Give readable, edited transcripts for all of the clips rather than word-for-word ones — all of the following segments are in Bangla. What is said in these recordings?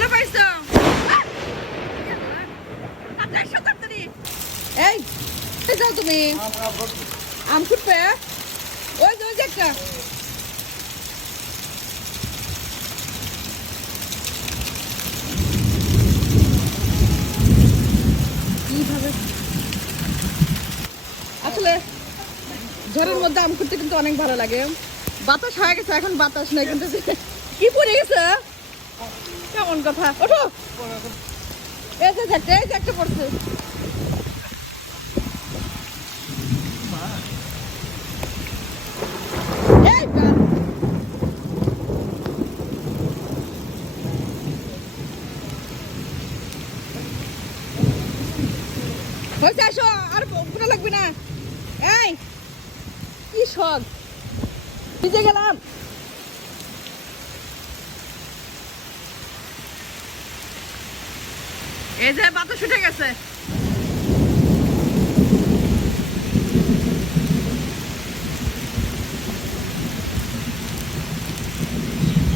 কতগুলো পাইছো? এই যাও তুমি আম ফুটবে ওই যে একটা কিভাবে আসলে ঝড়ের মধ্যে আম ফুটতে কিন্তু অনেক ভালো লাগে। বাতাস হয়ে গেছে, এখন বাতাস নাই কিন্তু কি পড়ে গেছে কেমন কথা। ওঠো এই যে একটা পড়ছে। এই গান হয়েছে, আসো আর পুরো লাগবে না। এই কি শখ ভিজে গেলাম। এই যে বাতাস উঠে গেছে।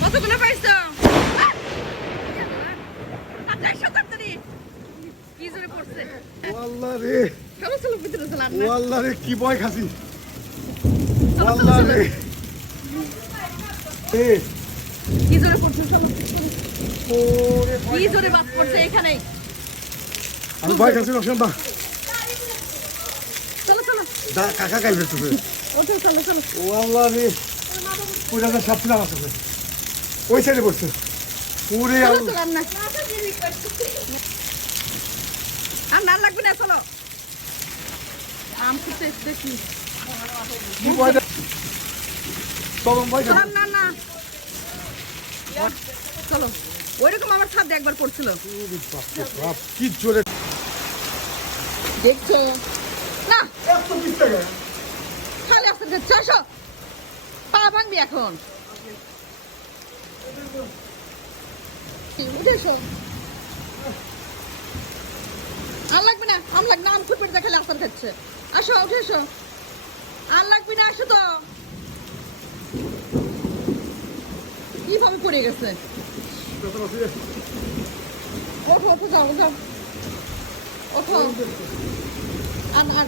কতগুলো পাইছো? কি জোরে পড়ছে। ওয়াল্লাহ রে, চলো চলো ভিতরে চলো। ওয়াল্লাহ রে, কি ভয় খাসি। ওয়াল্লাহ রে, এ কি জোরে পড়ছে। চলো ওরে কি জোরে বাত পড়ছে এখানে। আমি ভয় খাসি রকম না। চলো চলো দা কাকা কাই ফেলতেছে। ওঠো চলো চলো। ওয়াল্লাহ রে, পুরাটা সাপলা আছে। ওই সাইডে বসছে। পুরে চলো চলো আর না আর না লাগবে না। চলো আম খেতে দেখি। কি ভয় তখন ভয় চলো না না চলো। ওইরকম আমার ছাদে একবার পড়ছিল কি জোরে দেখছো না। 120 টাকা খালি আসতে দেখছো। আসো পা ভাঙবি এখন। উঠে এসো। আর লাগবে না, আম লাগবে না। আম খুব পেটে খালি আসার খাচ্ছে। আসো উঠে এসো। আর লাগবে না, আসো তো। কিভাবে পড়ে গেছে। ওঠো ওঠো যাও যাও ওঠো। আর আর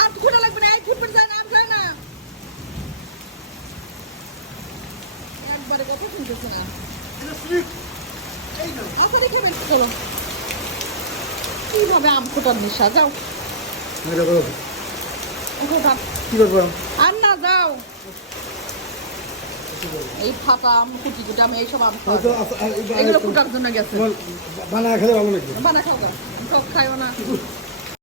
আর খুঁড়া লাগবে না। এই খুঁড় যায় না, আম যায় না। একবারে কথা শুনতেছে না। আসারি খাবেন। চলো কিভাবে আম খোটার নেশা। যাও ওঠো যাও। কি করবো আর না যাও। এই ফাটা আম কুটি কুটি আমি এইসব আম খাওয়া হয়তো এগুলো ফুটার জন্য গেছে। বানা খেলে ভালো লাগবে। বানা খাও গা, টক খাইও না।